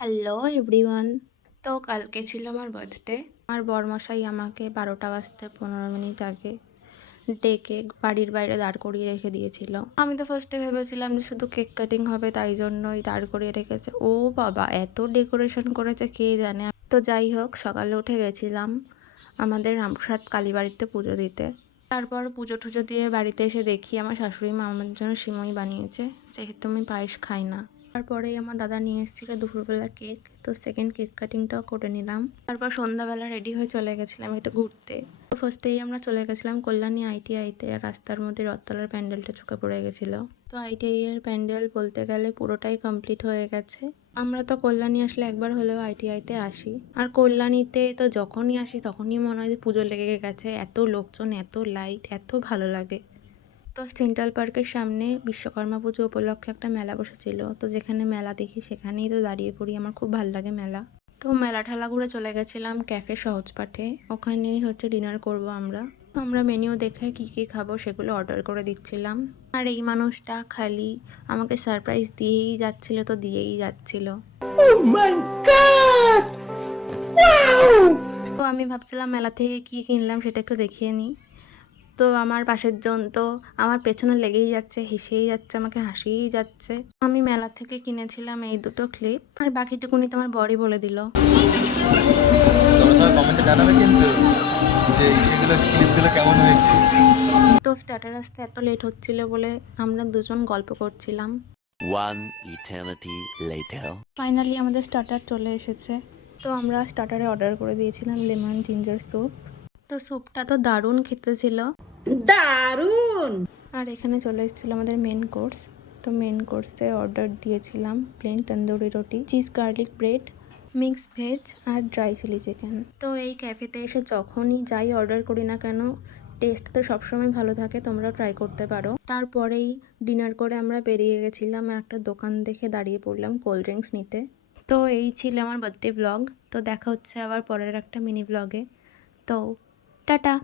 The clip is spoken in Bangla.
Hello everyone. তো কালকে ছিল আমার বার্থডে। আমার বরমশাই আমাকে 12টা বাজতে 15 মিনিট আগে ডেকে বাড়ির বাইরে দাঁড় করিয়ে রেখে দিয়েছিল। আমি তো ফার্স্টে ভেবেছিলাম যে শুধু কেক কাটিং হবে, তাই জন্যই দাঁড় করিয়ে রেখেছে। ও বাবা, এত ডেকোরেশন করেছে কে জানে। তো যাই হোক, সকালে উঠে গেছিলাম আমাদের রামপ্রসাদ কালীবাড়িতে পুজো দিতে। তারপর পুজো টুজো দিয়ে বাড়িতে এসে দেখি আমার শাশুড়ি মা আমার জন্য সিমই বানিয়েছে, যেহেতু আমি পায়েস খাই না। তারপরেই আমার দাদা নিয়ে এসেছিলো দুপুরবেলা কেক, তো সেকেন্ড কেক কাটিংটাও করে নিলাম। তারপর সন্ধ্যাবেলা রেডি হয়ে চলে গেছিলাম একটু ঘুরতে। তো ফার্স্টেই আমরা চলে গেছিলাম কল্যাণী ITI-তে। আর রাস্তার মধ্যে রথতলার প্যান্ডেলটা চোখে পড়ে গেছিলো। তো ITI এর প্যান্ডেল বলতে গেলে পুরোটাই কমপ্লিট হয়ে গেছে। আমরা তো কল্যাণী আসলে একবার হলেও ITI-তে আসি। আর কল্যাণীতে তো যখনই আসি তখনই মনে হয় যে পুজো লেগে গেছে। এত লোকজন, এত লাইট, এত ভালো লাগে। তো সেন্ট্রাল পার্কের সামনে বিশ্বকর্মা পুজো উপলক্ষে একটা মেলা বসেছিল। তো যেখানে মেলা দেখি সেখানেই তো দাঁড়িয়ে পড়ি, আমার খুব ভালো লাগে মেলা। তো মেলা ঠেলা ঘুরে চলে গেছিলাম ক্যাফে সহজপাঠে। ওখানেই ডিনার করব আমরা। তো আমরা মেনিউ দেখে কী কী খাবো সেগুলো অর্ডার করে দিচ্ছিলাম। আর এই মানুষটা খালি আমাকে সারপ্রাইজ দিয়েই যাচ্ছিল, তো দিয়েই যাচ্ছিল। তো আমি ভাবছিলাম মেলা থেকে কী কিনলাম সেটা একটু দেখিয়ে নিই। তো আমার পাশের জন তো আমার পেছনে লেগেই যাচ্ছে, হেসেই যাচ্ছে, আমাকে হাসিয়েই যাচ্ছে। আমি মেলা থেকে কিনেছিলাম এই দুটো ক্লিপ, আর বাকিটুকুনি তোমার বরই বলে দিল। তোমরা কমেন্টে জানাবে কিন্তু যে সেগুলো ক্লিপগুলো কেমন হয়েছে। তো স্টার্টার আসতে এত লেট হচ্ছিল বলে আমরা দুজন গল্প করছিলাম। One eternity later. ফাইনালি আমাদের স্টার্টার চলে এসেছে। তো আমরা স্টার্টারে অর্ডার করে দিয়েছিলাম লেমন জিঞ্জার স্যুপ। তো স্যুপটা তো দারুণ খেতে ছিল, দারুণ। আর এখানে চলে এসেছিলো আমাদের মেন কোর্স। তো মেন কোর্সে অর্ডার দিয়েছিলাম plain tandoori roti, cheese garlic bread, mix veg আর ড্রাই চিলি চিকেন। তো এই ক্যাফেতে এসে যখনই যাই অর্ডার করি না কেন, টেস্ট তো সবসময় ভালো থাকে, তোমরাও ট্রাই করতে পারো। তারপরেই ডিনার করে আমরা বেরিয়ে গেছিলাম, একটা দোকান দেখে দাঁড়িয়ে পড়লাম কোল্ড ড্রিঙ্কস নিতে। তো এই ছিল আমার বার্থডে ব্লগ। তো দেখা হচ্ছে আবার পরের একটা মিনি ব্লগে। তো টাটা।